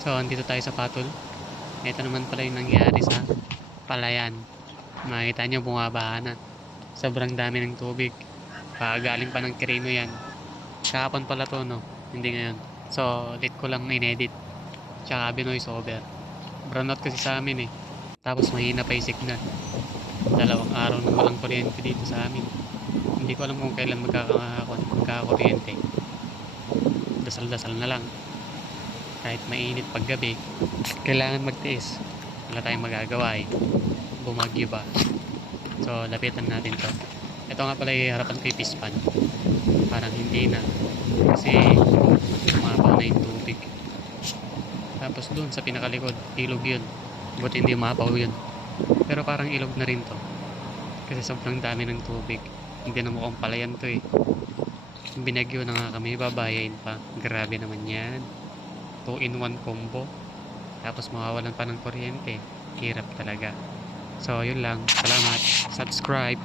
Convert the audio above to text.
So, andito tayo sa Patol. Ito naman pala yung nangyari sa Palayan. Makikita nyo, bumabaha na. Sobrang dami ng tubig. Galing pa ng Quirino yan. Kahapon pala to, no? Hindi ngayon. So, late ko lang in-edit. Tsaka binoise over. Brownout kasi sa amin eh. Tapos mahina pa yung signal. 2 araw na walang kuryente dito sa amin. Hindi ko alam kung kailan magkakakuryente. Dasal-dasal na lang. Kahit mainit paggabi, kailangan magtiis. Wala tayong magagawa eh. Bumagyo ba? So, lapitan natin to. Ito nga pala yung harapan ko yung pispan. Parang hindi na. Kasi, umapaw na yung tubig. Tapos dun sa pinakalikod, ilog yun. Buti hindi umapaw yun. Pero parang ilog na rin to. Kasi sobrang dami ng tubig. Hindi na mukhang Palayan to eh. Binagyo na nga kami, babayain pa. Grabe naman yan. 2-in-1 combo. Tapos mawawalan pa ng kuryente. Hirap talaga. So, yun lang. Salamat. Subscribe.